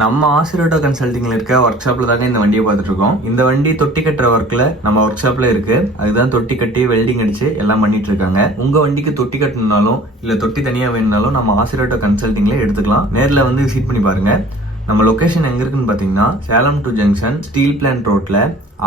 நம்ம ஆசிரோட்டோ கன்சல்டிங்ல இருக்க ஒர்க் ஷாப்ல தாங்க இந்த வண்டியை பார்த்துட்டு இருக்கோம். இந்த வண்டி தொட்டி கட்டுற ஒர்க்ல நம்ம ஒர்க் ஷாப்ல இருக்கு. அதுதான் தொட்டி கட்டி வெல்டிங் அடிச்சு எல்லாம் பண்ணிட்டு இருக்காங்க. உங்க வண்டிக்கு தொட்டி கட்டணும்னாலும் இல்ல தொட்டி தனியா வேணும்னாலும் நம்ம ஆசிரோட்டோ கன்சல்டிங்ல எடுத்துக்கலாம். நேர்ல வந்து விசிட் பண்ணி பாருங்க. நம்ம லொகேஷன் எங்க இருக்குன்னு பாத்தீங்கன்னா Salem to junction steel plant ரோட்ல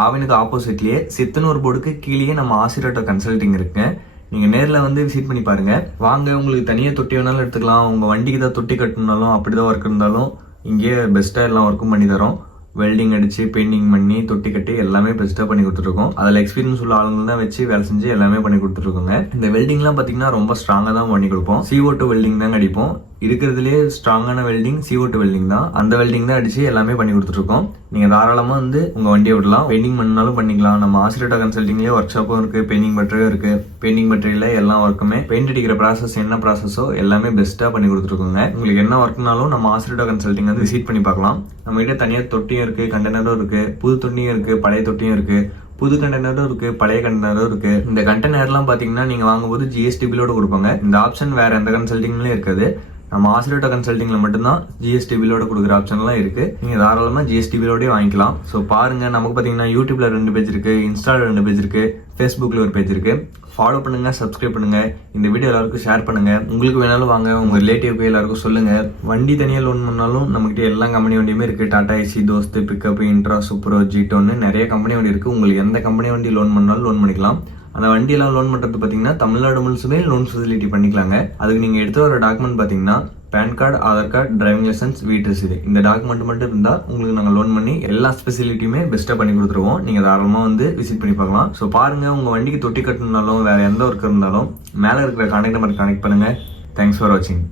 ஆவினுக்கு ஆப்போசிட்லயே சித்தனூர் போர்டுக்கு கீழே நம்ம ஆசிரோட்டோ கன்சல்டிங் இருக்கு. நீங்க நேர்ல வந்து விசிட் பண்ணி பாருங்க. வாங்க, உங்களுக்கு தனியா தொட்டி வேணாலும் எடுத்துக்கலாம். உங்க வண்டிக்கு தான் தொட்டி கட்டணும்னாலும் அப்படிதான் ஒர்க் இருந்தாலும் இங்கேயே பெஸ்ட்டா எல்லாம் ஒர்க்கும் பண்ணி தரோம். வெல்டிங் அடிச்சு பெயிண்டிங் பண்ணி தொட்டி கட்டி எல்லாமே பெஸ்ட்டாக பண்ணி கொடுத்துருக்கோம். அதில் எக்ஸ்பீரியன்ஸ் உள்ள ஆளுங்க தான் வச்சு வேலை செஞ்சு எல்லாமே பண்ணி கொடுத்துருக்கோங்க. இந்த வெல்டிங்லாம் பார்த்தீங்கன்னா ரொம்ப ஸ்ட்ராங்காக தான் பண்ணி கொடுப்போம். CO2 வெல்டிங் தான் அடிப்போம். இருக்கிறதுலே ஸ்ட்ராங்கான வெல்டிங் CO2 வெல்டிங் தான். அந்த வெல்டிங் தான் அடிச்சு எல்லாமே பண்ணி கொடுத்துருக்கோம். நீங்க தாராளமா வந்து உங்க வண்டியை விடலாம். பெயிண்டிங் பண்ணாலும் பண்ணிக்கலாம். நம்ம ஆசிரியர் கன்சல்டிங்லேயே ஒர்க் ஷாப்பும் இருக்கு, பெயிண்டிங் மெட்டீரியல் இருக்கு. பெயிண்டிங் மெட்டீரியல்ல எல்லா ஒர்க்குமே பெயிண்ட் அடிக்கிற ப்ராசஸ் என்ன ப்ராசஸோ எல்லாமே பெஸ்ட்டா பண்ணி கொடுத்துருக்கோங்க. உங்களுக்கு என்ன ஒர்க்னாலும் நம்ம ஆசிரியர் கன்சல்டிங் வந்து விசிட் பண்ணி பார்க்கலாம். நம்ம கிட்ட தனியாக தொட்டியும் இருக்கு, கண்டெய்னரும் இருக்கு, புது தொட்டியும் இருக்கு, பழைய தொட்டியும் இருக்கு. புது கண்டெய்னரும் இருக்கு, பழைய கண்டெய்னரும் இருக்கு. இந்த கண்டெய்னர்லாம் பாத்தீங்கன்னா நீங்க வாங்கும்போது GST பில்லோட கொடுப்பாங்க. இந்த ஆப்ஷன் வேற எந்த கன்சல்டிங்லயும் இருக்காது. நம்ம ஆசிரியர் கன்சல்டிங்ல மட்டும்தான் GST பில்லோட கொடுக்குற ஆப்ஷன்லாம் இருக்கு. நீங்க தாராளமா GST பில்லோடய வாங்கிக்கலாம். ஸோ பாருங்க, நமக்கு பாத்தீங்கன்னா யூடியூப்ல 2 பேஜ் இருக்கு, இன்ஸ்டால 2 பேஜ் இருக்கு, ஃபேஸ்புக்ல ஒரு பேஜ் இருக்கு. ஃபாலோ பண்ணுங்க, சப்ஸ்கிரைப் பண்ணுங்க, இந்த வீடியோ எல்லாருக்கும் ஷேர் பண்ணுங்க. உங்களுக்கு வேணாலும் வாங்க, உங்க ரிலேட்டிவ்க்கு எல்லாருக்கும் சொல்லுங்க. வண்டி தனியா லோன் பண்ணாலும் நம்மகிட்ட எல்லா கம்பெனி வண்டியுமே இருக்கு. Tata AC, Dost, pickup, intra, சூப்பரோ, ஜீட்டோன்னு நிறைய கம்பெனி வண்டி இருக்கு. உங்களுக்கு எந்த கம்பெனி வண்டி லோன் பண்ணாலும் லோன் பண்ணிக்கலாம். அந்த வண்டியெல்லாம் லோன் பண்றது பாத்தீங்கன்னா தமிழ்நாடு முழுசுமே லோன் ஃபெசிலிட்டி பண்ணிக்கலாங்க. அதுக்கு நீங்க எடுத்து வர டாக்குமெண்ட் பாத்தீங்கன்னா pan card, Aadhaar card, driving licence, வீட்டு ரசீது, இந்த டாக்குமெண்ட் மட்டும் இருந்தா உங்களுக்கு நாங்க லோன் பண்ணி எல்லா ஸ்பெசிலிட்டியுமே பெஸ்ட்டா பண்ணி கொடுத்துருவோம். நீங்க தாராளமா வந்து விசிட் பண்ணி பார்க்கலாம். ஸோ பாருங்க, உங்க வண்டிக்கு தொட்டி கட்டணும்னாலும் வேற எந்த ஒர்க் இருந்தாலும் மேல இருக்கிற கான்டாக்ட் நம்பர் கனெக்ட் பண்ணுங்க. தேங்க்ஸ் ஃபார் வாட்சிங்.